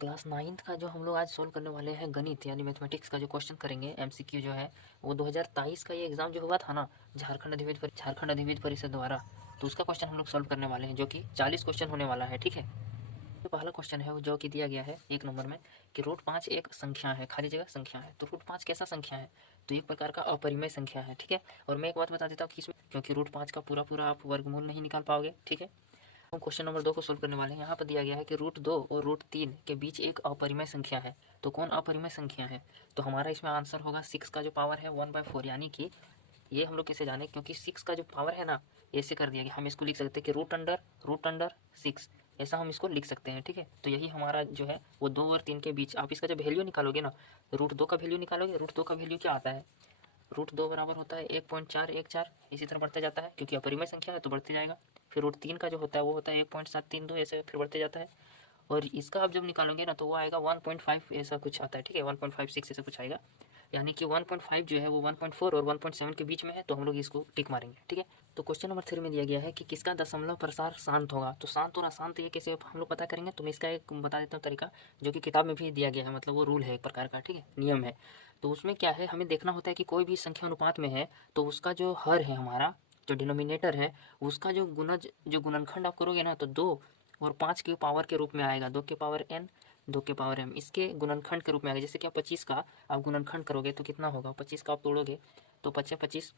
Class 9th का जो हम लोग आज सोल्व करने वाले हैं गणित यानी मैथमेटिक्स का जो क्वेश्चन करेंगे एमसीक्यू जो है वो 2023 का ये एग्ज़ाम जो हुआ था ना झारखंड अधिविद्य परिषद द्वारा, तो उसका क्वेश्चन हम लोग सॉल्व करने वाले हैं जो कि 40 क्वेश्चन होने वाला है। ठीक है, जो पहला क्वेश्चन है वो जो कि दिया गया है 1 नंबर में कि √5 एक संख्या है, खाली जगह संख्या है। तो √5 कैसा संख्या है? तो एक प्रकार का अपरिमेय संख्या है। ठीक है, और मैं एक बात बता देता हूँ कि इसमें क्योंकि √5 का पूरा आप वर्गमूल नहीं निकाल पाओगे। ठीक है, हम क्वेश्चन नंबर 2 को सोल्व करने वाले हैं। यहाँ पर दिया गया है कि √2 और √3 के बीच एक अपरिमेय संख्या है। तो कौन अपरिमेय संख्या है? तो हमारा इसमें आंसर होगा 6 का जो पावर है 1/4, यानी कि ये हम लोग कैसे जाने, क्योंकि 6 का जो पावर है ना ऐसे कर दिया गया, हम इसको लिख सकते हैं कि √अंडर 6, ऐसा हम इसको लिख सकते हैं। ठीक है, तो यही हमारा जो है वो 2 और 3 के बीच, आप इसका जब वैल्यू निकालोगे ना, √2 का वैल्यू निकालोगे, √2 का वैल्यू क्या आता है? √2 बराबर होता है 1.414, इसी तरह बढ़ते जाता है क्योंकि अपरिमेय संख्या है तो बढ़ते जाएगा। फिर √3 का जो होता है वो होता है 1.732, ऐसे फिर बढ़ते जाता है। और इसका आप जब निकालोगे ना तो वो आएगा 1.5, ऐसा कुछ आता है। ठीक है, 1.56 ऐसा कुछ आएगा, यानी कि 1.5 जो है वो 1.4 और 1.7 के बीच में है, तो हम लोग इसको टिक मारेंगे। ठीक है, तो क्वेश्चन नंबर 3 में दिया गया है कि किसका दशमलव प्रसार शांत होगा। तो शांत और अशांत ये कैसे हम लोग पता करेंगे, तो मैं इसका एक बता देता हूँ तरीका, जो कि किताब में भी दिया गया है, मतलब वो रूल है एक प्रकार का। ठीक है, नियम है। तो उसमें क्या है, हमें देखना होता है कि कोई भी संख्या अनुपात में है तो उसका जो हर है, हमारा जो डिनोमिनेटर है, उसका जो गुणनखंड आप करोगे ना तो 2 और 5 की पावर के रूप में आएगा, 2 की पावर n, 2 की पावर m, इसके गुणनखंड के रूप में आएगा। जैसे कि आप 25 का आप गुणनखंड करोगे तो कितना होगा, 25 का आप तोड़ोगे तो 25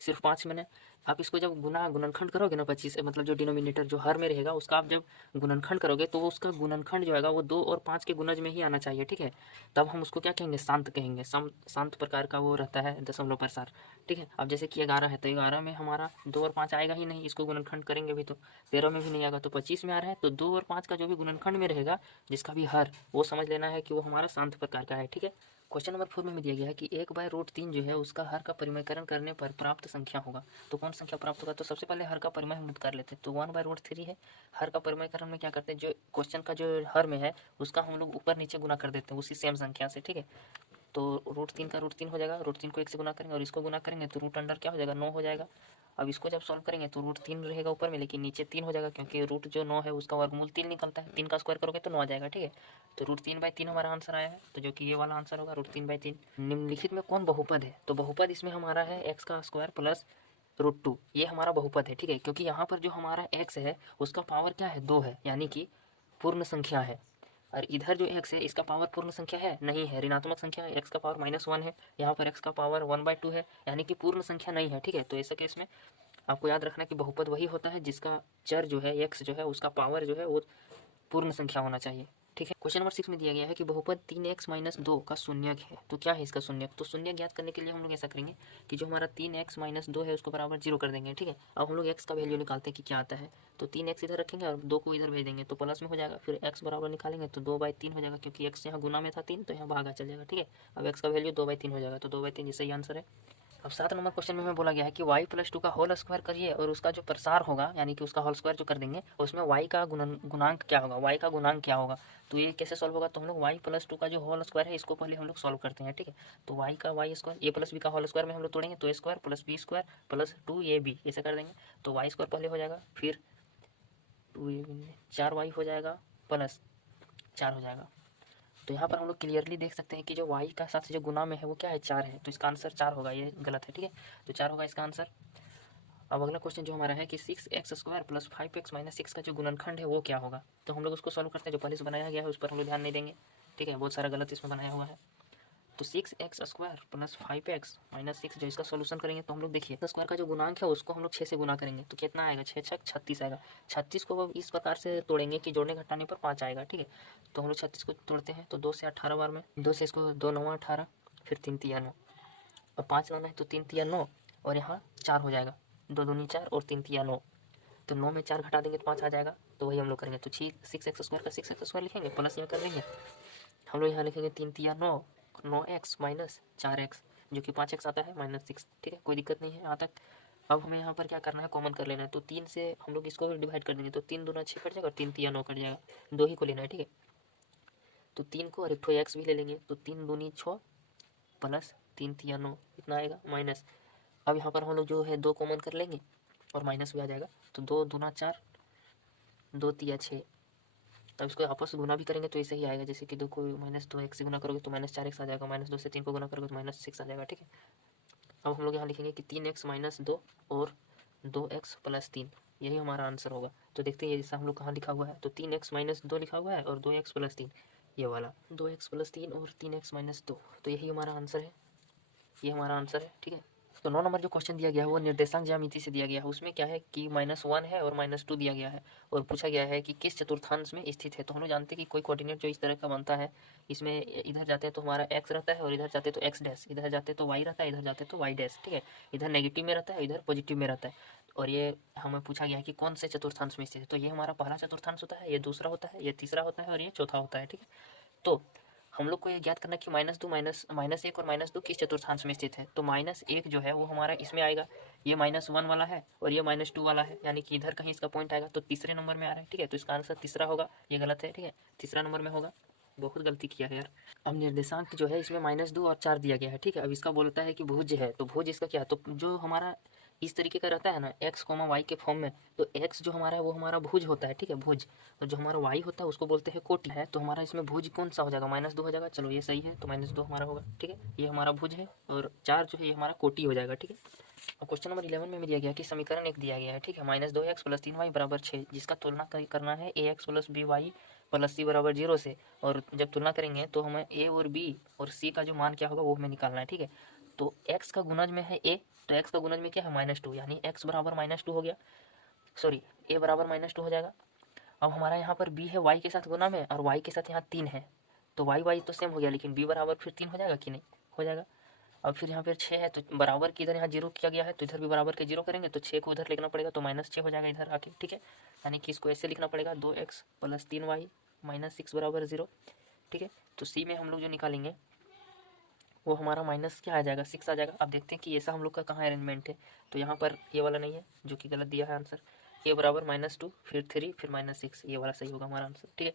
सिर्फ 5 में, आप इसको जब गुणनखंड करोगे ना 25, मतलब जो डिनोमिनेटर जो हर में रहेगा उसका आप जब गुणनखंड करोगे तो उसका गुणनखंड जो है वो 2 और 5 के गुणज में ही आना चाहिए। ठीक है, तब हम उसको क्या कहेंगे, शांत कहेंगे। शांत प्रकार का वो रहता है दशमलव प्रसार। ठीक है, अब जैसे कि 11 है तो 11 में हमारा 2 और 5 आएगा ही नहीं, इसको गुणनखंड करेंगे भी तो 13 में भी नहीं आएगा। तो 25 में आ रहा है तो 2 और 5 का जो भी गुणनखंड में रहेगा, जिसका भी हर, वो समझ लेना है कि वो हमारा शांत प्रकार का है। ठीक है, क्वेश्चन नंबर 4 में दिया गया है कि 1/√3 जो है उसका हर का परिमेयकरण करने पर प्राप्त संख्या होगा। तो कौन संख्या प्राप्त होगा, तो सबसे पहले हर का परिमेय हम कर लेते हैं। तो 1/√3 है, हर का परिमेयकरण में क्या करते हैं, जो क्वेश्चन का जो हर में है उसका हम लोग ऊपर नीचे गुना कर देते हैं उसी सेम संख्या से। ठीक है, तो √3 का √3 हो जाएगा, √3 को 1 से गुना करेंगे और इसको गुना करेंगे तो रूट अंडर क्या हो जाएगा, 9 हो जाएगा। अब इसको जब सॉल्व करेंगे तो √3 रहेगा ऊपर में, लेकिन नीचे 3 हो जाएगा क्योंकि रूट जो 9 है उसका वर्गमूल 3 निकलता है, 3 का स्क्वायर करोगे तो 9 आ जाएगा। ठीक है, तो √3/3 हमारा आंसर आया है, तो जो कि ये वाला आंसर होगा √3/3। निम्नलिखित में कौन बहुपद है, तो बहुपद इसमें हमारा है x का स्क्वायर प्लस √2, ये हमारा बहुपद है। ठीक है, क्योंकि यहाँ पर जो हमारा x है उसका पावर क्या है, 2 है, यानी कि पूर्ण संख्या है। और इधर जो x है इसका पावर पूर्ण संख्या है नहीं है, ऋणात्मक संख्या है, x का पावर -1 है, यहाँ पर x का पावर 1/2 है, यानी कि पूर्ण संख्या नहीं है। ठीक है, तो ऐसा केस में आपको याद रखना कि बहुपद वही होता है जिसका चर जो है x जो है उसका पावर जो है वो पूर्ण संख्या होना चाहिए। ठीक है, क्वेश्चन नंबर 6 में दिया गया है कि बहुपद 3x-2 का शून्यक है। तो क्या है इसका शून्यक, तो शून्यक ज्ञात करने के लिए हम लोग ऐसा करेंगे कि जो हमारा 3x-2 है उसको बराबर 0 कर देंगे। ठीक है, अब हम लोग x का वैल्यू निकालते हैं कि क्या आता है, तो 3x इधर रखेंगे और 2 को इधर भेज देंगे तो प्लस में हो जाएगा। फिर x बराबर निकालेंगे तो 2/3 हो जाएगा, क्योंकि x यहाँ गुना में था 3 तो यहाँ भागा चल जाएगा। ठीक है, अब x का वैल्यू 2/3 हो जाएगा, तो 2/3 जैसे ही आंसर है। अब 7 नंबर क्वेश्चन में हमें बोला गया है कि y+2 का होल स्क्वायर करिए और उसका जो प्रसार होगा यानी कि उसका होल स्क्वायर जो कर देंगे उसमें y का गुणांक क्या होगा, y का गुणांक क्या होगा। तो ये कैसे सॉल्व होगा, तो हम लोग y+2 का जो होल स्क्वायर है इसको पहले हम लोग सॉल्व करते हैं। ठीक है, तो y का y स्क्वायर a+b का होल स्क्वायर में हम लोग तोड़ेंगे तो a square plus b square plus 2ab ऐसे कर देंगे, तो y स्क्वायर पहले हो जाएगा, फिर 2ab 4y हो जाएगा प्लस 4 हो जाएगा। तो यहाँ पर हम लोग क्लियरली देख सकते हैं कि जो y का साथ जो गुना में है वो क्या है, 4 है, तो इसका आंसर 4 होगा, ये गलत है। ठीक है, तो 4 होगा इसका आंसर। अब अगला क्वेश्चन जो हमारा है कि 6x² प्लस 5x-6 का जो गुणनखंड है वो क्या होगा। तो हम लोग उसको सॉल्व करते हैं, जो पहले से बनाया गया है उस पर हम लोग ध्यान नहीं देंगे। ठीक है, बहुत सारा गलत इसमें बनाया हुआ है। तो 6x² प्लस 5x-6 जो इसका सोल्यूशन करेंगे तो हम लोग देखिए स्क्वायर का जो गुणांक है उसको हम लोग 6 से गुना करेंगे तो कितना आएगा, 6 6 36 आएगा। 36 को अब इस प्रकार से तोड़ेंगे कि जोड़ने घटाने पर 5 आएगा। ठीक है, तो हम लोग 36 को तोड़ते हैं तो 2 से 18 बार में, 2 से इसको 2 9 18, फिर 3 तिया 9, और 5 लाना है तो 3 तिया 9 और यहाँ 4 हो जाएगा, 2 दूनी 4 और 3 तिया 9, तो 9 में 4 घटा देंगे तो 5 आ जाएगा। तो वही हम लोग करेंगे, तो 6x² का 6x² लिखेंगे प्लस यहाँ कर देंगे, हम लोग यहाँ लिखेंगे 3 तिया 9, 9x माइनस 4x जो कि 5x आता है -6। ठीक है, कोई दिक्कत नहीं है यहाँ तक। अब हमें यहाँ पर क्या करना है, कॉमन कर लेना है, तो 3 से हम लोग इसको डिवाइड कर देंगे तो 3 दूना 6 कट जाएगा और 3 तिया 9 कट जाएगा, 2 ही को लेना है। ठीक है, तो 3 को और एक ठो x भी ले लेंगे तो 3 दूनी 6 प्लस 3 तिया 9 इतना आएगा माइनस। अब यहाँ पर हम लोग जो है 2 कॉमन कर लेंगे और माइनस भी आ जाएगा, तो 2 दूना 4, 2 तिया 6, अब इसको आपस में गुना भी करेंगे तो ऐसे ही आएगा, जैसे कि 2 को -2x से गुना करोगे तो -4x आ जाएगा, -2 से 3 को गुना करोगे तो -6 आ जाएगा, ठीक है। अब हम लोग यहाँ लिखेंगे कि 3x - 2 और 2x + 3, यही हमारा आंसर होगा। तो देखते हैं जैसा हम लोग कहाँ लिखा हुआ है, तो 3x - 2 लिखा हुआ है और 2x + 3, ये वाला 2x + 3 और 3x - 2, तो यही हमारा आंसर है, ये हमारा आंसर है, ठीक है। तो 9 नंबर जो क्वेश्चन दिया गया है वो निर्देशांक ज्यामिति से दिया गया है। उसमें क्या है कि -1 है और -2 दिया गया है और पूछा गया है कि किस चतुर्थांश में स्थित है। तो हम लोग जानते हैं कि कोई कोऑर्डिनेट जो इस तरह का बनता है, इसमें इधर जाते हैं तो हमारा x रहता है और इधर जाते तो x डैश, इधर जाते तो y रहता है, इधर जाते तो y डैश, ठीक है। इधर नेगेटिव में रहता है, इधर पॉजिटिव में रहता है। और ये हमें पूछा गया है कि कौन से चतुर्थांश में स्थित है। तो ये हमारा पहला चतुर्थांश होता है, ये दूसरा होता है, ये तीसरा होता है और ये चौथा होता है, ठीक है। तो हम लोग को ये ज्ञात करना है कि -2 -1 और -2 किस चतुर्थांश में स्थित है। तो -1 जो है वो हमारा इसमें आएगा, ये -1 वाला है और ये -2 वाला है, यानी कि इधर कहीं इसका पॉइंट आएगा, तो तीसरे नंबर में आ रहा है, ठीक है। तो इसका आंसर तीसरा होगा, ये गलत है, ठीक है, तीसरा नंबर में होगा। बहुत गलती किया है यार। अब निर्देशांक जो है इसमें -2 और 4 दिया गया है, ठीक है। अब इसका बोलता है कि भुज है, तो भुज इसका क्या है, तो जो हमारा इस तरीके का रहता है ना x, y के फॉर्म में, तो x जो हमारा है वो हमारा भुज होता है, ठीक है, भुज। और जो हमारा y होता है उसको बोलते हैं कोटि है। तो हमारा इसमें भुज कौन सा हो जाएगा, -2 हो जाएगा, चलो ये सही है, तो -2 हमारा होगा, ठीक है। ये हमारा भुज है और 4 जो है ये हमारा कोटि हो जाएगा, ठीक है। और क्वेश्चन नंबर 11 में दिया गया कि समीकरण 1 दिया गया है, ठीक है, -2x + 3y = 6, जिसका तुलना करना है ax + by + c = 0 से। और जब तुलना करेंगे तो हमें a और b और c का जो मान क्या होगा वो हमें निकालना है, ठीक है। तो x का गुणज में है a, तो x का गुणज में क्या है -2, यानी x बराबर -2 हो गया, सॉरी a बराबर -2 हो जाएगा। अब हमारा यहाँ पर b है y के साथ गुना में और y के साथ यहाँ 3 है, तो y तो सेम हो गया, लेकिन b बराबर फिर 3 हो जाएगा कि नहीं, हो जाएगा। अब फिर यहाँ पर 6 है, तो बराबर की इधर यहाँ 0 किया गया है, तो इधर भी बराबर के 0 करेंगे तो 6 को उधर लिखना पड़ेगा, तो -6 हो जाएगा इधर आके, ठीक है। यानी कि इसको ऐसे लिखना पड़ेगा 2x + 3y - 6 = 0, ठीक है। तो सी में हम लोग जो निकालेंगे वो हमारा माइनस क्या आ जाएगा, 6 आ जाएगा। अब देखते हैं कि ऐसा हम लोग का कहाँ अरेंजमेंट है, तो यहाँ पर ये वाला नहीं है जो कि गलत दिया है आंसर, ये बराबर -2 फिर 3 फिर -6, ये वाला सही होगा हमारा आंसर, ठीक है।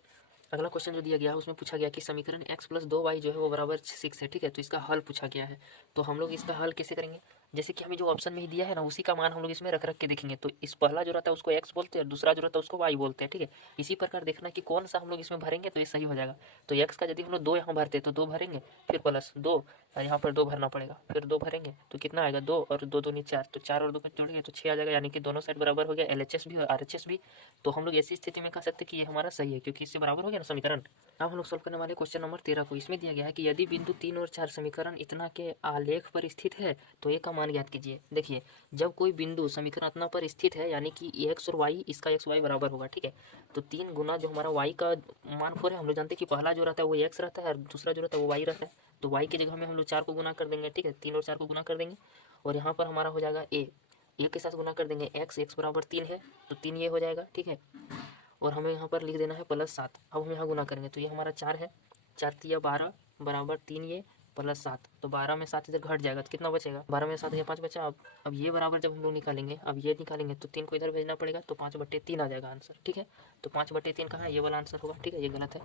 अगला क्वेश्चन जो दिया गया है उसमें पूछा गया कि समीकरण x + 2y जो है वो बराबर 6 है, ठीक है। तो इसका हल पूछा गया है, तो हम लोग इसका हल कैसे करेंगे, जैसे कि हमें जो ऑप्शन में ही दिया है ना उसी का मान हम लोग इसमें रख के देखेंगे। तो इस पहला जो रहता है उसको x बोलते हैं और दूसरा जो रहता है उसको y बोलते हैं, ठीक है। इसी प्रकार देखना कि कौन सा हम लोग इसमें भरेंगे तो ये सही हो जाएगा। तो x का यदि हम लोग 2 यहाँ भरते तो 2 भरेंगे, फिर +2 और यहाँ पर 2 भरना पड़ेगा, फिर 2 भरेंगे तो कितना आएगा 2 और 2 दूनी 4, तो 4 और 2 को जोड़ेंगे तो 6 आ जाएगा, यानी कि दोनों साइड बराबर हो गया, LHS भी और RHS भी। तो हम लोग ऐसी स्थिति में कह सकते हैं कि ये हमारा सही है, क्योंकि इससे बराबर हो गया ना समीकरण। अब हम लोग सॉल्व करने वाले क्वेश्चन नंबर 13 को। इसमें दिया गया है कि यदि बिंदु 3 और 4 समीकरण इतना के आलेख पर स्थित है तो ए का मान ज्ञात कीजिए। देखिए जब कोई बिंदु समीकरण इतना पर स्थित है यानी कि x और y, इसका x y बराबर होगा, ठीक है। तो 3 गुना जो हमारा y का मान 4 है, हम लोग जानते हैं कि पहला जो रहता है वो x रहता है और दूसरा जो रहता है वो y रहता है। तो y की जगह में हम लोग 4 को गुना कर देंगे, ठीक है, 3 और 4 को गुना कर देंगे और यहाँ पर हमारा हो जाएगा a के साथ गुना कर देंगे x बराबर 3 है तो 3 ये हो जाएगा, ठीक है। और हमें यहाँ पर लिख देना है +7। अब हम यहाँ गुना करेंगे तो ये हमारा 4 है, 4 तिया 12 बराबर 3 ये +7, तो 12 में 7 इधर घट जाएगा तो कितना बचेगा, 12 में 7 या 5 बचा। अब ये बराबर जब हम लोग निकालेंगे, अब ये निकालेंगे तो 3 को इधर भेजना पड़ेगा, तो 5/3 आ जाएगा आंसर, ठीक है। तो 5/3 कहाँ है, ये वाला आंसर होगा, ठीक है, ये गलत है,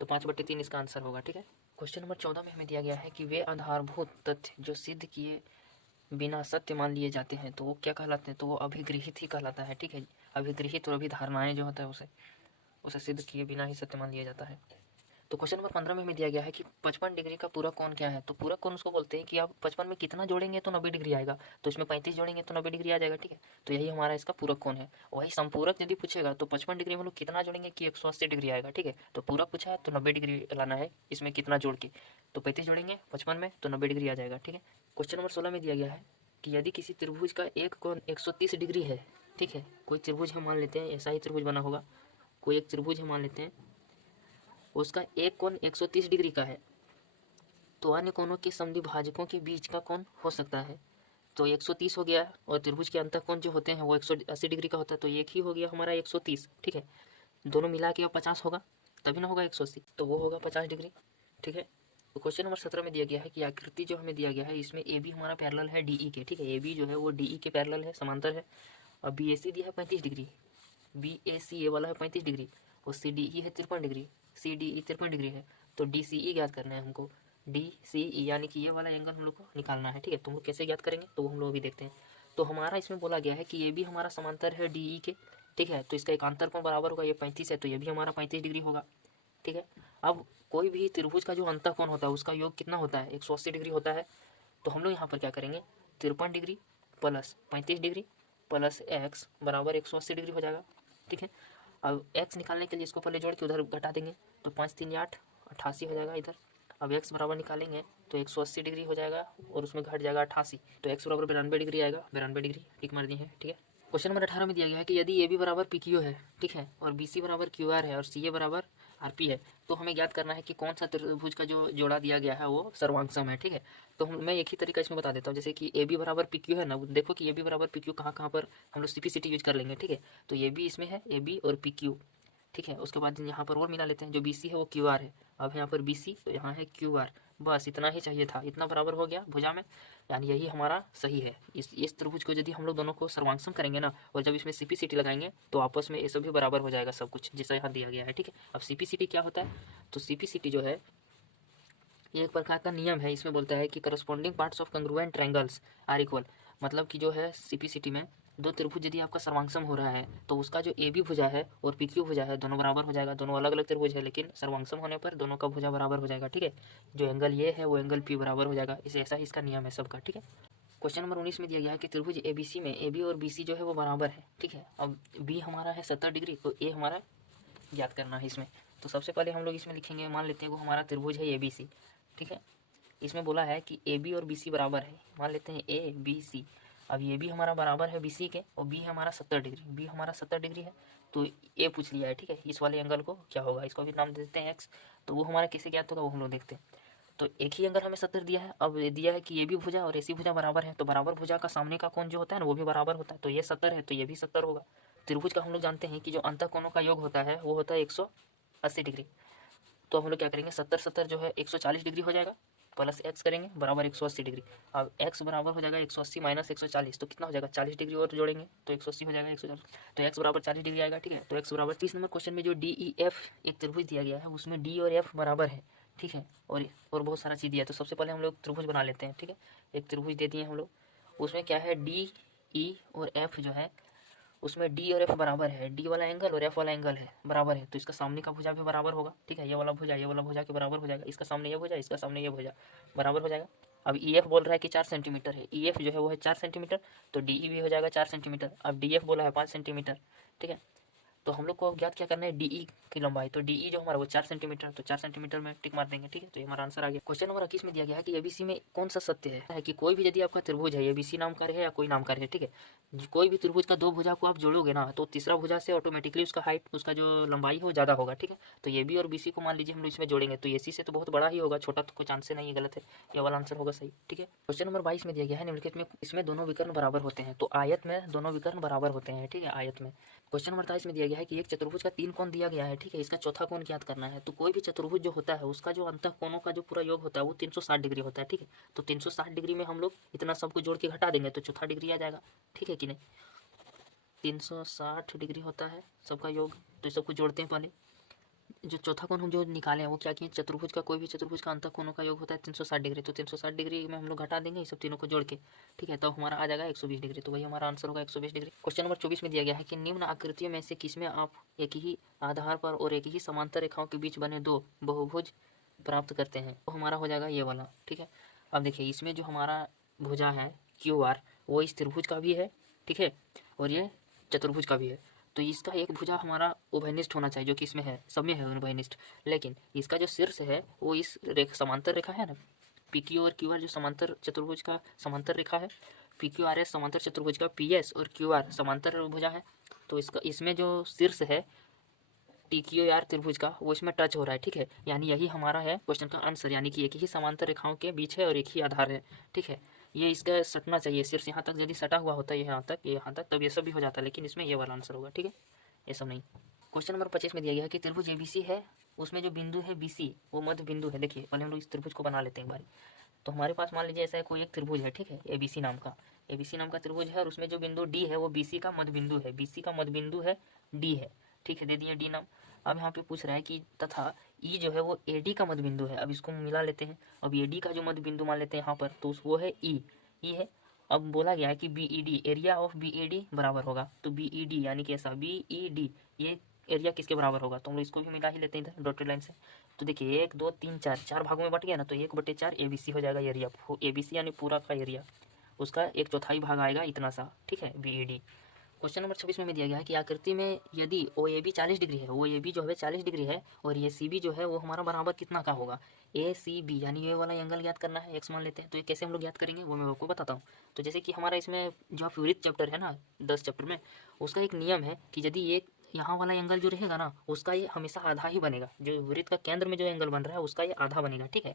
तो 5/3 इसका आंसर होगा, ठीक है। क्वेश्चन नंबर 14 में हमें दिया गया है कि वे आधारभूत तथ्य जो सिद्ध किए बिना सत्य मान लिए जाते हैं तो वो क्या कहलाते हैं, तो वो अभिगृहित ही कहलाता है, ठीक है। अभिगृहित और अभिधारणाएं जो होता है उसे सिद्ध किए बिना ही सत्य मान लिया जाता है। तो क्वेश्चन नंबर 15 में हमें दिया गया है कि 55 डिग्री का पूरक कोण क्या है। तो पूरक कोण उसको बोलते हैं कि आप 55 में कितना जोड़ेंगे तो 90 डिग्री आएगा, तो इसमें 35 जोड़ेंगे तो 90 डिग्री आ जाएगा, ठीक है। तो यही हमारा इसका पूरक कोण है। वही संपूरक यदि पूछेगा तो 55 डिग्री में हम लोग कितना जोड़ेंगे कि 180 डिग्री आएगा, ठीक है। तो पूरक पूछा है तो 90 डिग्री लाना है, इसमें कितना जोड़ के, तो 35 जोड़ेंगे 55 में तो 90 डिग्री आ जाएगा, ठीक है। क्वेश्चन नंबर 16 में दिया गया है कि यदि किसी त्रिभुज का एक कोण 130 डिग्री है, ठीक है, कोई त्रिभुज हम मान लेते हैं, ऐसा ही त्रिभुज बना होगा, कोई एक त्रिभुज हम मान लेते हैं, उसका एक कोण 130 डिग्री का है, तो अन्य कोणों के समद्विभाजकों के बीच का कोण हो सकता है। तो 130 हो गया और त्रिभुज के अंतःकोण जो होते हैं वो 180 डिग्री का होता है, तो एक ही हो गया हमारा 130, ठीक है। दोनों मिला के अब 50 होगा, तभी ना होगा 180, तो वो होगा 50 डिग्री, ठीक है। तो क्वेश्चन नंबर 17 में दिया गया है कि आकृति जो हमें दिया गया है इसमें ए बी हमारा पैरेलल है डी ई के, ठीक है। ए बी जो है वो डी ई के पैरेलल है, समांतर है। और बी ए सी दिया है 35 डिग्री, बी ए सी ए वाला है 35 डिग्री और सी डी ई है 53 degree, C D E 53 degree है। तो डी सी ई ज्ञात करना है हमको, डी सी ई यानी कि ये वाला एंगल हम लोग को निकालना है, ठीक है। तो हम लोग कैसे ज्ञात करेंगे तो वो हम लोग अभी देखते हैं। तो हमारा इसमें बोला गया है कि ये भी हमारा समांतर है डी ई के, ठीक है। तो इसका एकांतर कोण बराबर होगा, ये 35 है तो ये भी हमारा 35 डिग्री होगा, ठीक है। अब कोई भी त्रिभुज का जो अंतःकोण होता है उसका योग कितना होता है, 180 डिग्री होता है। तो हम लोग यहाँ पर क्या करेंगे, 53 degree plus 35 degree plus x बराबर 180 डिग्री हो जाएगा, ठीक है। अब एक्स निकालने के लिए इसको पहले जोड़ के उधर घटा देंगे, तो 5 3 8 88 हो जाएगा इधर। अब एक्स बराबर निकालेंगे तो 180 डिग्री हो जाएगा और उसमें घट जाएगा 88, तो एक्स बराबर 92 डिग्री आएगा, 92 डिग्री टिक मार दिए हैं, ठीक है। क्वेश्चन नंबर 18 में दिया गया है कि यदि ए बी बराबर पी क्यू है, ठीक है, और बी सी बराबर क्यू आर है और सी ए बराबर आर पी है, तो हमें ज्ञात करना है कि कौन सा त्रिभुज का जो जोड़ा दिया गया है वो सर्वांगसम है, ठीक है। तो मैं एक ही तरीका इसमें बता देता हूँ, जैसे कि ए बी बराबर पी क्यू है ना, देखो कि ए बी बराबर पी क्यू कहाँ कहाँ पर हम लोग CP/CT यूज कर लेंगे, ठीक है। तो ए बी इसमें है, ए बी और पी क्यू, ठीक है। उसके बाद यहाँ पर और मिला लेते हैं, जो बी सी है वो क्यू आर है, अब यहाँ पर बी सी तो यहाँ है क्यू आर, बस इतना ही चाहिए था, इतना बराबर हो गया भुजा में, यानी यही हमारा सही है। इस त्रिभुज को यदि हम लोग दोनों को सर्वांगसम करेंगे ना, और जब इसमें CP/CT लगाएंगे तो आपस में ये सभी बराबर हो जाएगा सब कुछ, जैसा यहाँ दिया गया है, ठीक है। अब CP/CT क्या होता है, तो CP/CT जो है ये एक प्रकार का नियम है, इसमें बोलता है कि corresponding parts of congruent triangles are equal, मतलब कि जो है CP/CT में दो त्रिभुज यदि आपका सर्वांगसम हो रहा है तो उसका जो ए बी भुजा है और पी क्यू भुजा है दोनों बराबर हो जाएगा। दोनों अलग अलग त्रिभुज है लेकिन सर्वांगसम होने पर दोनों का भुजा बराबर हो जाएगा, ठीक है। जो एंगल ये है वो एंगल पी बराबर हो जाएगा, इसे ऐसा ही इसका नियम है सबका, ठीक है। क्वेश्चन नंबर 19 में दिया गया है कि त्रिभुज ABC में AB और BC जो है वो बराबर है, ठीक है। अब B हमारा है 70 डिग्री, तो A हमारा ज्ञात करना है इसमें। तो सबसे पहले हम लोग इसमें लिखेंगे, मान लेते हैं वो हमारा त्रिभुज है ABC, ठीक है। इसमें बोला है कि AB और BC बराबर है, मान लेते हैं ABC। अब ये भी हमारा बराबर है BC के और B हमारा 70 डिग्री, B हमारा 70 डिग्री है, तो A पूछ लिया है, ठीक है। इस वाले एंगल को क्या होगा, इसको भी नाम दे देते हैं X, तो वो हमारा कैसे ज्ञात होगा वो हम लोग देखते हैं। तो एक ही एंगल हमें 70 दिया है, अब दिया है कि ये भी भुजा और ऐसी भुजा बराबर है, तो बराबर भुजा का सामने का कोण जो होता है ना वो भी बराबर होता है, तो ये 70 है तो ये भी 70 होगा। त्रिभुज का हम लोग जानते हैं कि जो अंतःकोणों का योग होता है वो होता है 180 डिग्री। तो हम लोग क्या करेंगे, 70 70 जो है 140 डिग्री हो जाएगा, प्लस एक्स करेंगे बराबर 180 डिग्री। अब एक्स बराबर हो जाएगा 180 माइनस 140, तो कितना हो जाएगा, 40 डिग्री और जोड़ेंगे तो 180 हो जाएगा 140, तो एक्स बराबर 40 डिग्री आएगा, ठीक है। तो एक्स बराबर 30 नंबर क्वेश्चन में जो DEF एक त्रिभुज दिया गया है उसमें D और F बराबर है, ठीक है। और बहुत सारा चीज़ दिया है, तो सबसे पहले हम लोग त्रिभुज बना लेते हैं, ठीक है। एक त्रिभुज दे दिए हम लोग, उसमें क्या है DE और F जो है उसमें D और F बराबर है, D वाला एंगल और F वाला एंगल है बराबर है, तो इसका सामने का भुजा भी बराबर होगा, ठीक है। ये वाला भुजा के बराबर हो जाएगा, इसका सामने ये भुजा इसका सामने ये भुजा बराबर हो जाएगा। अब EF बोल रहा है कि 4 सेंटीमीटर है, EF जो है वो है 4 सेंटीमीटर, तो DE भी हो जाएगा 4 सेंटीमीटर। अब DF बोला है 5 सेंटीमीटर, ठीक है। तो हम लोग को ज्ञात क्या करना है, DE की लंबाई, तो DE जो हमारा वो 4 सेंटीमीटर, तो 4 सेंटीमीटर में टिक मार देंगे, ठीक है। तो ये हमारा आंसर आ गया। क्वेश्चन नंबर 21 में दिया गया है कि ABC में कौन सा सत्य है कि कोई भी यदि आपका त्रिभुज है, ABC नाम का है या कोई नाम का है, ठीक है, कोई भी त्रिभुज का दो भुजा को आप जोड़ोगे ना तो तीसरा भुजा से ऑटोमेटिकली उसका हाइट, उसका जो लंबाई है वो ज़्यादा होगा, ठीक है। तो ये बी और BC को मान लीजिए हम लोग इसमें जोड़ेंगे तो AC से तो बहुत बड़ा ही होगा, छोटा तो कोई चांस नहीं है, गलत है, ये वाला आंसर होगा सही, ठीक है। क्वेश्चन नंबर 22 में दिया गया है निम्नलिखित में इसमें दोनों विकर्ण बराबर होते हैं, तो आयत में दोनों विकर्ण बराबर होते हैं, ठीक है, आयत में। क्वेश्चन नंबर 23 में दिया गया है कि एक चतुर्भुज का 3 कोण दिया गया है, ठीक है, इसका चौथा कोण ज्ञात करना है। तो कोई भी चतुर्भुज जो होता है उसका जो अंतःकोणों का जो पूरा योग होता है वो 360 डिग्री होता है, ठीक है। तो 360 डिग्री में हम लोग इतना सबको जोड़ के घटा देंगे तो चौथा डिग्री आ जाएगा, ठीक है कि नहीं। 360 डिग्री होता है सबका योग, तो सबको जोड़ते हैं पहले। जो चौथा कोण हम जो निकाले हैं वो क्या किए, चतुर्भुज का कोई भी चतुर्भुज का अंतःकोणों का योग होता है 360 डिग्री, तो 360 डिग्री में हम लोग घटा देंगे ये सब तीनों को जोड़ के, ठीक है। तो हमारा आ जाएगा 120 डिग्री, तो वही हमारा आंसर होगा 120 डिग्री। क्वेश्चन नंबर 24 में दिया गया है कि निम्न आकृतियों में से किसमें आप एक ही आधार पर और एक ही समांतर रेखाओं के बीच बने दो बहुभुज प्राप्त करते हैं, तो हमारा हो जाएगा ये वाला, ठीक है। अब देखिए इसमें जो हमारा भुजा है QR वो इस त्रिभुज का भी है, ठीक है, और ये चतुर्भुज का भी है, तो इसका एक भुजा हमारा उभयनिष्ठ होना चाहिए, जो कि इसमें है, सब में है उभयनिष्ठ, लेकिन इसका जो शीर्ष है वो इस रेखा समांतर रेखा है ना, PQ और QR जो समांतर चतुर्भुज का समांतर रेखा है, PQRS समांतर चतुर्भुज का PS और QR समांतर भुजा है, तो इसका इसमें जो शीर्ष है TQR त्रिभुज का वो इसमें टच हो रहा है, ठीक है, यानी यही हमारा है क्वेश्चन का आंसर, यानी कि एक ही समांतर रेखाओं के बीच है और एक ही आधार है, ठीक है। ये इसका सटना चाहिए, शीर्ष यहाँ तक यदि सटा हुआ होता है यहाँ तक, ये यहाँ तक, तब ये सब भी हो जाता है, लेकिन इसमें ये वाला आंसर होगा, ठीक है, ये सब नहीं। क्वेश्चन नंबर 25 में दिया गया है कि त्रिभुज ABC है, उसमें जो बिंदु है BC वो मध्य बिंदु है। देखिए पहले हम लोग इस त्रिभुज को बना लेते हैं एक बार। तो हमारे पास मान लीजिए ऐसा है कोई एक त्रिभुज है, ठीक है, ABC नाम का, ABC नाम का त्रिभुज है और उसमें जो बिंदु D है वो BC का मध्य बिंदु है, BC का मध्य बिंदु है D है, ठीक है, दे दिए D नाम। अब यहाँ पे पूछ रहा है कि तथा E जो है वो AD का मध्य बिंदु है, अब इसको मिला लेते हैं। अब AD का जो मध्य बिंदु मान लेते हैं यहाँ पर, तो वो है E है। अब बोला गया है कि B E D, area of B E D बराबर होगा, तो बी ई डी यानी कि ऐसा बी ई डी ये एरिया किसके बराबर होगा, तो हम लोग इसको भी मिला ही लेते हैं इधर डॉटेड लाइन से। तो देखिए 1 2 3 4 चार भागों में बट गया ना, तो 1/4 ए बी सी हो जाएगा एरिया, ए बी सी यानी पूरा का एरिया, उसका 1/4 भाग आएगा इतना सा, ठीक है, B E D. Question number 26 में दिया गया है कि आकृति में यदि ओ ए बी 40 डिग्री है, ओ ए बी जो है 40 डिग्री है और ये सी बी जो है वो हमारा बराबर कितना का होगा, ए सी बी यानी ये वाला एंगल ज्ञात करना है, एक्स मान लेते हैं। तो ये कैसे हम लोग ज्ञात करेंगे वो मैं आपको बताता हूँ। तो जैसे कि हमारा इसमें जो वृत्त चैप्टर है ना 10 चैप्टर में, उसका एक नियम है कि यदि ये यहाँ वाला एंगल जो रहेगा ना उसका ये हमेशा आधा ही बनेगा, जो वृत्त का केंद्र में जो एंगल बन रहा है उसका ये आधा बनेगा, ठीक है।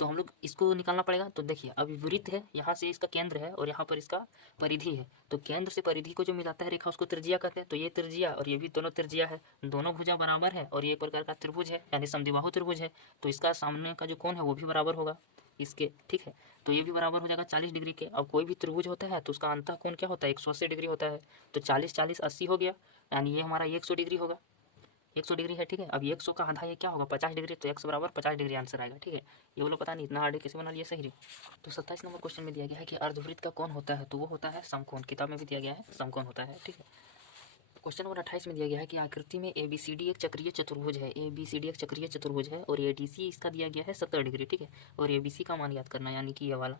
तो हम लोग इसको निकालना पड़ेगा। तो देखिए अब वृत्त है, यहाँ से इसका केंद्र है और यहाँ पर इसका परिधि है, तो केंद्र से परिधि को जो मिलाता है रेखा उसको त्रिज्या कहते हैं। तो ये त्रिज्या और ये भी दोनों त्रिज्या है, दोनों भुजा बराबर है और ये एक प्रकार का त्रिभुज है यानी समद्विबाहु त्रिभुज है, तो इसका सामने का जो कोण है वो भी बराबर होगा इसके, ठीक है। तो ये भी बराबर हो जाएगा 40 डिग्री के। अब कोई भी त्रिभुज होता है तो उसका अंतः कोण क्या होता है 180 डिग्री होता है, तो 40 40 80 हो गया, यानी ये हमारा 100 डिग्री होगा, 100 डिग्री है, ठीक है। अब 100 का आधा ये क्या होगा 50 डिग्री, तो x बराबर 50 डिग्री आंसर आएगा, ठीक है। ये बोलो पता नहीं इतना हार्ड कैसे बना लिया सही रही। तो 27 नंबर क्वेश्चन में दिया गया है कि अर्धवृत्त का कौन होता है, तो वो होता है समकोण, किताब में भी दिया गया है समकोण होता है, ठीक है। क्वेश्चन नंबर 28 में दिया गया है कि आकृति में ए बी सी डी एक चक्रीय चतुर्भुज है, ए बी सी डी एक चक्रीय चतुर्भुज है और ए डी सी इसका दिया गया है 70 डिग्री, ठीक है। और ए बी सी का मान याद करना यानी कि ये वाला।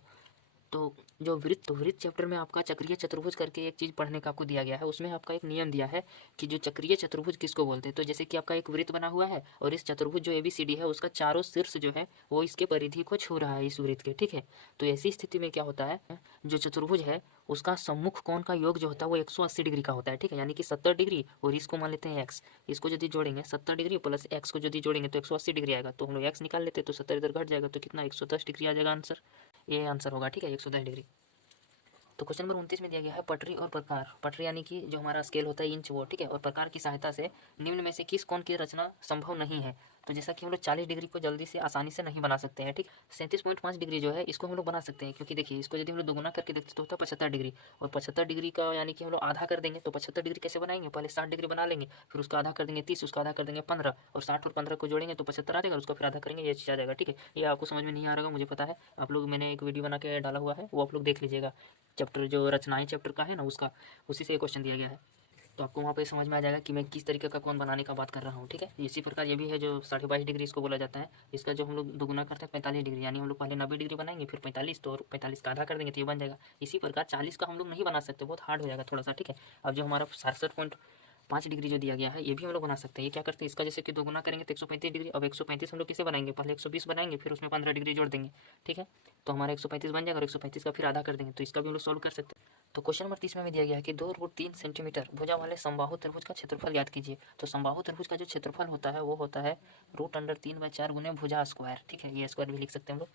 तो जो वृत्त चैप्टर में आपका चक्रीय चतुर्भुज करके एक चीज़ पढ़ने का आपको दिया गया है, उसमें आपका एक नियम दिया है कि जो चक्रीय चतुर्भुज किसको बोलते हैं। तो जैसे कि आपका एक वृत्त बना हुआ है और इस चतुर्भुज जो ABCD है उसका चारों शीर्ष जो है वो इसके परिधि को छू रहा है इस वृत्त के, ठीक है। तो ऐसी स्थिति में क्या होता है, जो चतुर्भुज है उसका सम्मुख कोण का योग जो होता है वो 180 डिग्री का होता है, ठीक है। यानी कि 70 डिग्री और इसको मान लेते हैं एक्स, इसको यदि जोड़ेंगे 70 डिग्री प्लस एक्स को यदि जोड़ेंगे तो 180 डिग्री आएगा, तो हम लोग एक्स निकाल लेते हैं तो 70 इधर घट जाएगा तो कितना 110 डिग्री आ जाएगा आंसर, ये आंसर होगा, ठीक है, 110 डिग्री। तो क्वेश्चन नंबर 29 में दिया गया है पटरी और प्रकार, पटरी यानी कि जो हमारा स्केल होता है इंच वो, ठीक है, और प्रकार की सहायता से निम्न में से किस कोण की रचना संभव नहीं है। तो जैसा कि हम लोग 40 डिग्री को जल्दी से आसानी से नहीं बना सकते हैं, ठीक। 37.5 डिग्री जो है इसको हम लोग बना सकते हैं, क्योंकि देखिए इसको यदि हम लोग दोगुना करके देखते तो होता है 75 डिग्री, और 75 डिग्री का यानी कि हम लोग आधा कर देंगे, तो 75 डिग्री कैसे बनाएंगे, पहले 60 डिग्री बना लेंगे, फिर उसका आधा कर देंगे 30, उसका आधा कर देंगे 15, और 60 और 15 को जोड़ेंगे तो 75 आ जाएगा, उसका फिर आधा करेंगे, ये चीज़ आ जाएगा, ठीक है। ये आपको समझ में नहीं आ रहा मुझे पता है, आप लोग मैंने एक वीडियो बना के डाला हुआ है वो आप लोग देख लीजिएगा, चैप्टर जो रचनाएं चैप्टर का है ना उसका, उसी से ये क्वेश्चन दिया गया है, तो आपको वहाँ पे समझ में आ जाएगा कि मैं किस तरीके का कोण बनाने का बात कर रहा हूँ, ठीक है। इसी प्रकार ये भी है जो 22.5 डिग्री इसको बोला जाता है, इसका जो हम लोग दोगुना करते हैं 45 डिग्री, यानी हम लोग पहले 90 डिग्री बनाएंगे फिर 45, तो और 45 का आधा कर देंगे तो ये बन जाएगा। इसी प्रकार 40 का हम लोग नहीं बना सकते, बहुत हार्ड हो जाएगा थोड़ा सा, ठीक है। अब जो हमारा 67.5 डिग्री जो दिया गया है ये भी हम लोग बना सकते हैं। ये क्या करते हैं, इसका जैसे कि दोगुना करेंगे तो 135 डिग्री, अब 135 हम लोग किसे बनाएंगे, पहले 120 बनाएंगे फिर उसमें 15 डिग्री जोड़ देंगे, ठीक है। तो हमारा 135 बन जाएगा और 135 का फिर आधा कर देंगे, तो इसका भी हम लोग सॉल्व कर सकते हैं। तो क्वेश्चन नंबर 30 में दिया गया है कि 2√3 सेंटीमीटर भुजा वाले समबाहु त्रिभुज का क्षेत्रफल याद कीजिए। तो समबाहु त्रिभुज का जो क्षेत्रफल होता है वो होता है √3/4 गुने भुजा स्क्वायर, ठीक है, ये स्क्वायर भी लिख सकते हैं हम लोग।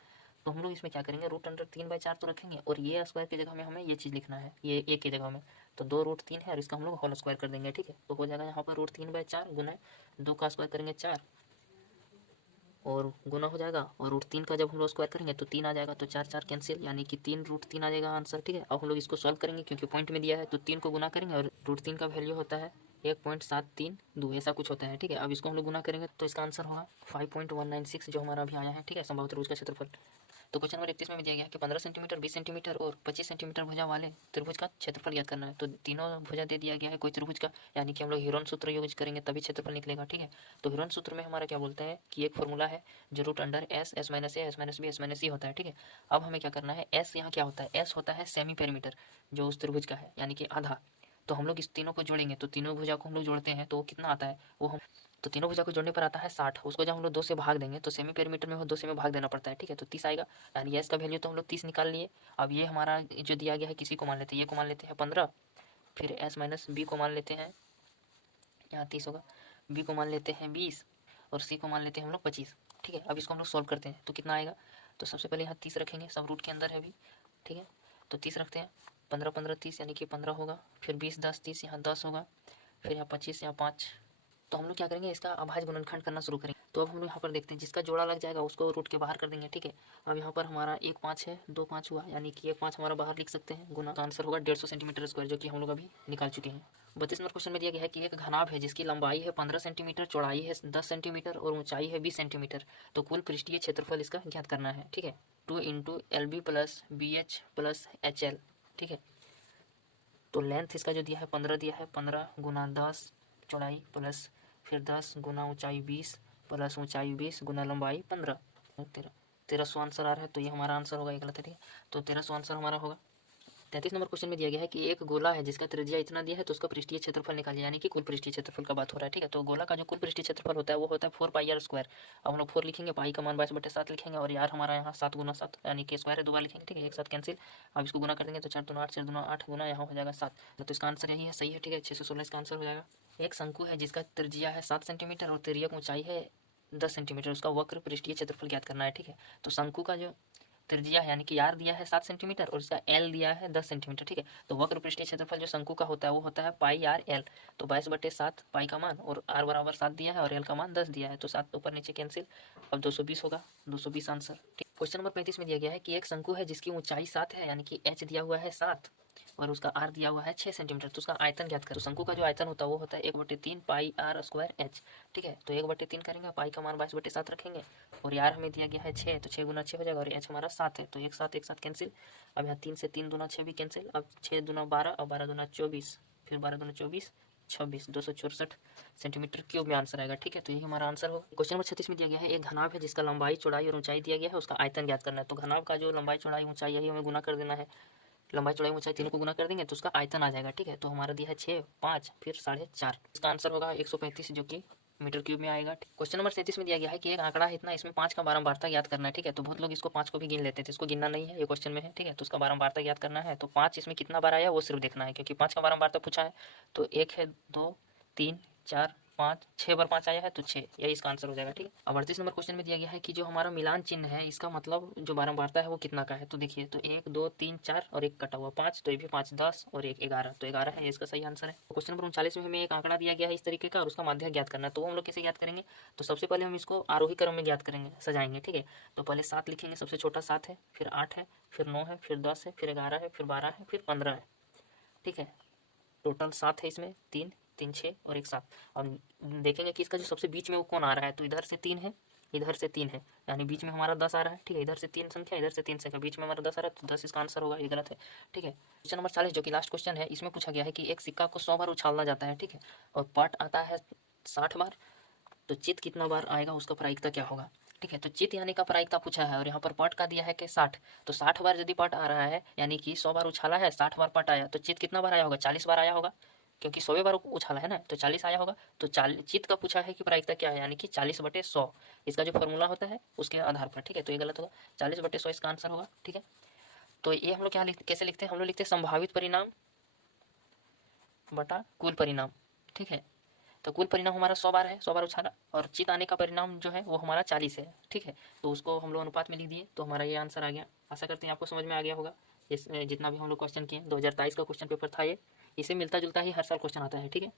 तो हम लोग इसमें क्या करेंगे √3/4 तो रखेंगे और ये स्क्वायर की जगह में हमें ये चीज़ लिखना है, ये एक की जगह में, तो 2√3 है और इसका हम लोग होल स्क्वायर कर देंगे, ठीक है। तो हो जाएगा यहाँ पर √3/4 गुना 2 का स्क्वायर करेंगे 4 और गुना हो जाएगा, और √3 का जब हम लोग स्क्वायर करेंगे तो 3 आ जाएगा, तो 4 4 कैंसिल, यानी कि 3√3 आ जाएगा आंसर, ठीक है। अब हम लोग इसको सॉल्व करेंगे क्योंकि पॉइंट में दिया है, तो 3 को गुना करेंगे और √3 का वैल्यू होता है 1.732 ऐसा कुछ होता है, ठीक है। अब इसको हम लोग गुना करेंगे तो इसका आंसर होगा 5.196 जो हमारा अभी आया है, ठीक है, समबाहु त्रिभुज का क्षेत्रफल। तो क्वेश्चन नंबर 31 में दिया गया है कि 15 सेंटीमीटर 20 सेंटीमीटर और 25 सेंटीमीटर भुजा वाले त्रिभुज का क्षेत्रफल ज्ञात करना है। तो तीनों भुजा दे दिया गया है कोई त्रिभुज का, यानी कि हम लोग ह्यूरन सूत्र यूज करेंगे तभी क्षेत्रफल निकलेगा, ठीक है। तो ह्यूरन सूत्र में हमारा क्या बोलते हैं कि एक फॉर्मूला है जो √S S - A S - B S - C होता है, ठीक है। अब हमें क्या करना है, S यहाँ क्या होता है, S होता है सेमी पेरीमीटर जो उस त्रिभुज का है, यानी कि आधा। तो हम लोग इस तीनों को जोड़ेंगे, तो तीनों भुजा को हम लोग जोड़ते हैं तो वो कितना आता है, वो हम तो तीनों भुजा को जोड़ने पर आता है 60, उसको जब हम लोग 2 से भाग देंगे तो सेमी पेरीमीटर में वो 2 से में भाग देना पड़ता है, ठीक है, तो 30 आएगा, यानी एस का वैल्यू तो हम लोग 30 निकाल लिए। अब ये हमारा जो दिया गया है किसी को मान लेते हैं, ये को मान लेते हैं 15, फिर S - B को मान लेते हैं, यहाँ 30 होगा, B को मान लेते हैं 20 और C को मान लेते हैं हम लोग 25, ठीक है। अब इसको हम लोग सॉल्व करते हैं तो कितना आएगा, तो सबसे पहले यहाँ 30 रखेंगे, सब रूट के अंदर है अभी, ठीक है। तो 30 रखते हैं, 15 15 30 यानी कि 15 होगा, फिर 20 10 30 यहाँ 10 होगा, फिर यहाँ 25 यहाँ 5। तो हम लोग क्या करेंगे, इसका अभाज्य गुणनखंड करना शुरू करेंगे। तो अब हम लोग यहाँ पर देखते हैं जिसका जोड़ा लग जाएगा उसको रूट के बाहर कर देंगे, ठीक है। अब यहाँ पर हमारा 1 5 है, 2 5 हुआ, यानी कि 1 5 हमारा बाहर लिख सकते हैं, गुना का आंसर होगा 150 सेंटीमीटर स्क्वायर, जो कि हम लोग अभी निकाल चुके हैं। 32 नंबर क्वेश्चन में दिया गया है कि एक घनाभ है जिसकी लंबाई है 15 सेंटीमीटर, चौड़ाई है 10 सेंटीमीटर और ऊंचाई है 20 सेंटीमीटर। तो कुल पृष्ठीय क्षेत्रफल इसका ज्ञात करना है, ठीक है। 2 × LB + BH + HL ठीक है। तो लेंथ इसका जो दिया है 15 दिया है, 15 गुना 10 चौड़ाई प्लस फिर 10 गुना ऊंचाई 20 प्लस ऊंचाई 20 गुना लंबाई 15, 1300 आंसर आ रहा है। तो ये हमारा आंसर होगा, ये गलत है, ठीक है। तो 1300 आंसर हमारा होगा। 33 नंबर क्वेश्चन में दिया गया है कि एक गोला है जिसका त्रिज्या इतना दिया है तो उसका पृष्ठीय क्षेत्रफल निकालिए, यानी कि कुल पृष्ठीय क्षेत्रफल का बात हो रहा है, ठीक है। तो गोला का जो कुल पृष्ठीय क्षेत्रफल होता है वो होता है 4 पाई आर स्क्वायर। अब हम लोग 4 लिखेंगे, पाई का मान 22/7 लिखेंगे और यार हमारा यहाँ 7 गुना 7 यानी कि स्क्वायर है, 2 बार लिखेंगे, ठीक है। एक साथ कैंसिल, अब इसको गुना कर देंगे तो 4 दूना 8, 4 दूना 8 गुना यहाँ हो जाएगा 7। तो इसका आंसर यही है, सही है, ठीक है। 616 इसका आंसर हो जाएगा। एक शंकु है जिसका त्रिज्या है 7 सेंटीमीटर और तिर्यक ऊंचाई है 10 सेंटीमीटर, उसका वक्र पृष्ठीय क्षेत्रफल ज्ञात करना है, ठीक है। तो शंकु का जो त्रिज्या है यानी कि आर दिया है 7 सेंटीमीटर और इसका एल दिया है 10 सेंटीमीटर, ठीक है। तो वक्र पृष्ठीय क्षेत्रफल जो शंकु का होता है वो होता है पाई आर एल। तो 22/7 पाई का मान और आर बराबर 7 दिया है और एल का मान 10 दिया है, तो 7 ऊपर नीचे कैंसिल, अब 220 होगा, 220 आंसर, ठीक। क्वेश्चन नंबर 35 में दिया गया है कि एक शंकु है जिसकी ऊंचाई 7 है, यानी कि एच दिया हुआ है 7 और उसका आर दिया हुआ है 6 सेंटीमीटर, तो उसका आयतन ज्ञात करो। शंकु का जो आयतन होता है वो होता है 1/3 पाई आर स्क्वायर एच, ठीक है। तो 1/3 करेंगे, पाई का मान 22/7 रखेंगे और यार हमें दिया गया है 6, तो 6 गुना 6 हो जाएगा और एच हमारा 7 है, तो एक साथ कैंसिल। अब यहाँ 3 से 3 दूना 6 भी कैंसिल, अब 6 दूना 12 और 12 दूना 24, फिर 12 दूना 24 26, 264 सेंटीमीटर क्यूब में आंसर आएगा, ठीक है। तो यही हमारा आंसर होगा। क्वेश्चन नंबर 36 में दिया गया है एक घनाभ है जिसका लंबाई चौड़ाई और ऊंचाई दिया गया है, उसका आयतन ज्ञात करना है। तो घनाभ का जो लंबाई चौड़ाई ऊंचाई यही हमें गुना कर देना है, लंबाई चौड़ाई ऊंचाई तीनों को गुना कर देंगे तो उसका आयतन आ जाएगा, ठीक है। तो हमारा दिया है 6, 5 फिर 4.5, इसका आंसर होगा 135 जो कि मीटर क्यूब में आएगा। क्वेश्चन नंबर 37 में दिया गया है कि एक आंकड़ा है इतना, इसमें 5 का बारंबारता याद करना है, ठीक है। तो बहुत लोग इसको 5 को भी गिन लेते थे, इसको गिनना नहीं है, ये क्वेश्चन में है, ठीक है। तो उसका बारंबारता याद करना है, तो 5 इसमें कितना बार आया वो सिर्फ देखना है, क्योंकि 5 का बारंबारता पूछा है। तो 1 है, 2, 3, 4, 5, 6 बार 5 आया है तो 6, यही इसका आंसर हो जाएगा, ठीक है। अब 38 नंबर क्वेश्चन में दिया गया है कि जो हमारा मिलान चिन्ह है इसका मतलब जो बारंबारता है वो कितना का है। तो देखिए, तो 1, 2, 3, 4 और एक कटा हुआ 5, तो ये भी 5, 10 और एक 11, तो 11 है, इसका सही आंसर है। क्वेश्चन नंबर 39 में हमें एक आंकड़ा दिया गया है इस तरीके का और उसका माध्य ज्ञात करना है, तो वो हम लोग कैसे ज्ञात करेंगे। तो सबसे पहले हम इसको आरोही क्रम में ज्ञात करेंगे, सजाएंगे, ठीक है। तो पहले 7 लिखेंगे, सबसे छोटा 7 है, फिर 8 है, फिर 9 है, फिर 10 है, फिर 11 है, फिर 12 है, फिर 15 है, ठीक है। टोटल 7 है इसमें, 3, 3, 6 और एक 7। अब देखेंगे कि इसका जो सबसे बीच में वो कौन आ रहा है, तो इधर से 3 है, इधर से 3 है, यानी बीच में हमारा 10 आ रहा है, ठीक है। इधर से 3 संख्या, इधर से 3 संख्या, बीच में हमारा 10 आ रहा है, तो 10 इसका आंसर होगा, ये गलत है, ठीक है। क्वेश्चन नंबर 40 जो कि लास्ट क्वेश्चन है, इसमें पूछा गया है कि एक सिक्का को 100 बार उछालना जाता है, ठीक है, और पट आता है 60 बार, तो चित कितना बार आएगा उसका प्रायिकता क्या होगा, ठीक है। तो चित यानी का प्रायिकता पूछा है और यहाँ पर पट का दिया है कि 60, तो 60 बार यदि पट आ रहा है यानी कि 100 बार उछाला है, 60 बार पट आया, तो चित कितना बार आया होगा, 40 बार आया होगा, क्योंकि 100 बार उछाला है ना, तो 40 आया होगा। तो चित का पूछा है कि प्रायिकता क्या है, यानी कि 40/100, इसका जो फॉर्मूला होता है उसके आधार पर, ठीक है। तो ये गलत होगा, 40/100 इसका आंसर होगा, ठीक है। तो ये हम लोग क्या कैसे लिखते हैं, हम लोग लिखते हैं संभावित परिणाम बटा कुल परिणाम, ठीक है। तो कुल परिणाम हमारा 100 बार है, 100 बार उछाला, और चित आने का परिणाम जो है वो हमारा 40 है, ठीक है। तो उसको हम लोग अनुपात में लिख दिए, तो हमारा ये आंसर आ गया। आशा करते हैं आपको समझ में आ गया होगा। इस जितना भी हम लोग क्वेश्चन किए, 2023 का क्वेश्चन पेपर था ये, इसे मिलता जुलता ही हर साल क्वेश्चन आता है, ठीक है।